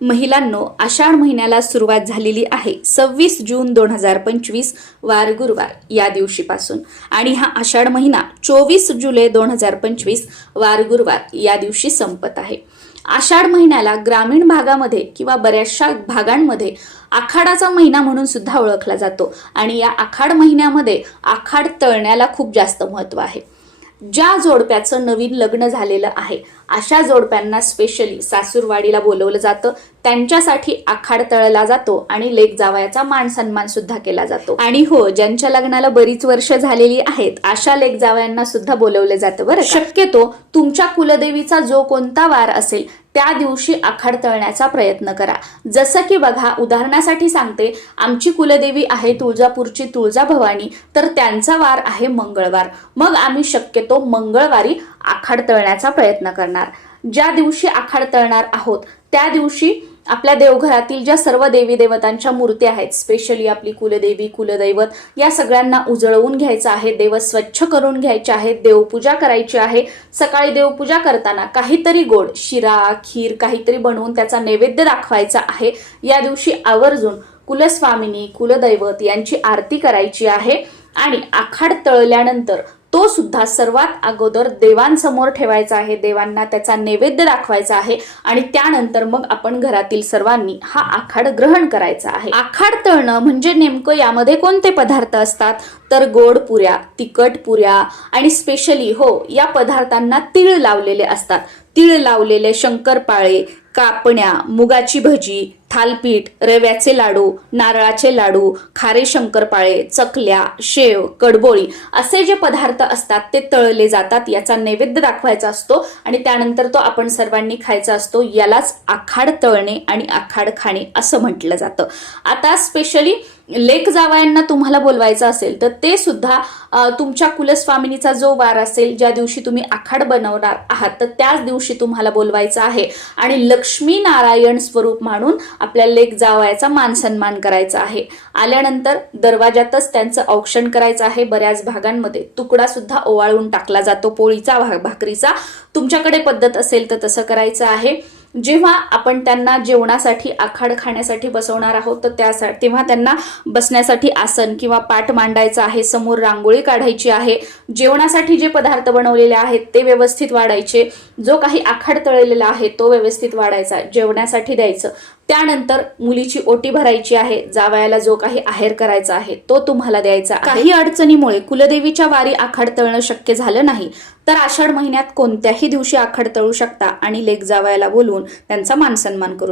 महिलांनो आषाढ महिन्याला सुरुवात झालेली आहे. सव्वीस जून दोन हजार पंचवीस वार गुरुवार या दिवशीपासून. आणि हा आषाढ महिना चोवीस जुलै दोन हजार पंचवीस वार गुरुवार या दिवशी संपत आहे. आषाढ महिन्याला ग्रामीण भागामध्ये किंवा बऱ्याचशा भागांमध्ये आखाडाचा महिना म्हणून सुद्धा ओळखला जातो. आणि या आखाड महिन्यामध्ये आखाड तळण्याला खूप जास्त महत्त्व आहे. ज्या जोडप्याचं नवीन लग्न झालेलं आहे अशा जोडप्यांना स्पेशली सासूरवाडीला बोलवलं जातं. त्यांच्यासाठी आखाड तळला जातो आणि लेक जावयाचा मान सन्मान सुद्धा केला जातो. आणि हो ज्यांच्या लग्नाला बरीच वर्ष झालेली आहेत अशा लेक जावयांना सुद्धा बोलवलं जातं बरं शक्यतो तुमच्या कुलदेवीचा जो कोणता वार असेल त्या दिवशी आखाड तळण्याचा प्रयत्न करा. जसं की बघा उदाहरणासाठी सांगते आमची कुलदेवी आहे तुळजापूरची तुळजाभवानी तर त्यांचा वार आहे मंगळवार. मग आम्ही शक्यतो मंगळवारी आखाड तळण्याचा प्रयत्न करणार. ज्या दिवशी आखाड तळणार आहोत त्या दिवशी आपल्या देवघरातील ज्या सर्व देवी देवतांच्या मूर्ती आहेत स्पेशली आपली कुलदेवी कुलदैवत या सगळ्यांना उजळवून घ्यायचं आहे देव स्वच्छ करून घ्यायचे आहेत देवपूजा करायची आहे. सकाळी देवपूजा करताना काहीतरी गोड शिरा खीर काहीतरी बनवून त्याचा नैवेद्य दाखवायचा आहे. या दिवशी आवर्जून कुलस्वामिनी कुलदैवत यांची आरती करायची आहे. आणि आखाड तळल्यानंतर तो सुद्धा सर्वात अगोदर देवांसमोर ठेवायचा आहे देवांना त्याचा नैवेद्य दाखवायचा आहे आणि त्यानंतर मग आपण घरातील सर्वांनी हा आखाड ग्रहण करायचा आहे. आखाड तळणं म्हणजे नेमकं यामध्ये कोणते पदार्थ असतात? तर गोड पुऱ्या तिखट पुऱ्या आणि स्पेशली हो या पदार्थांना तीळ लावलेले असतात. तीळ लावलेले शंकरपाळे कापण्या मुगाची भजी थालपीठ रव्याचे लाडू नारळाचे लाडू खारे शंकरपाळे चकल्या शेव कडबोळी असे जे पदार्थ असतात ते तळले जातात याचा नैवेद्य दाखवायचा असतो आणि त्यानंतर तो आपण सर्वांनी खायचा असतो यालाच आखाड तळणे आणि आखाड खाणे असं म्हटलं जातं. आता स्पेशली लेक जावायांना तुम्हाला बोलवायचं असेल तर ते सुद्धा तुमच्या कुलस्वामिनीचा जो वार असेल ज्या दिवशी तुम्ही आखाड बनवणार आहात तर त्याच दिवशी तुम्हाला बोलवायचं आहे. आणि लक्ष्मी नारायण स्वरूप म्हणून आपल्या लेक जावयाचा मान सन्मान करायचा आहे. आल्यानंतर दरवाजातच त्यांचं औक्षण करायचं आहे. बऱ्याच भागांमध्ये तुकडा सुद्धा ओवाळून टाकला जातो. पोळीचा भाग भाकरीचा. तुमच्याकडे पद्धत असेल तर तसं करायचं आहे. जेव्हा आपण त्यांना जेवणासाठी आखाड खाण्यासाठी बसवणार आहोत तर त्या तेव्हा त्यांना बसण्यासाठी आसन किंवा पाठ मांडायचं आहे. समोर रांगोळी काढायची आहे. जेवणासाठी जे पदार्थ बनवलेले आहेत ते व्यवस्थित वाढायचे. जो काही आखाड तळलेला आहे तो व्यवस्थित वाढायचा. जेवणासाठी द्यायचं. त्यानंतर मुलीची ओटी भरायची आहे जावयाला जो काही आहेर करायचा आहे तो तुम्हाला द्यायचा काही अडचणीमुळे कुलदेवीच्या वारी आखाड तळणं शक्य झालं नाही तर आषाढ महिन्यात कोणत्याही दिवशी आखाड तळू शकता आणि लेक जावयाला बोलवून त्यांचा मानसन्मान करू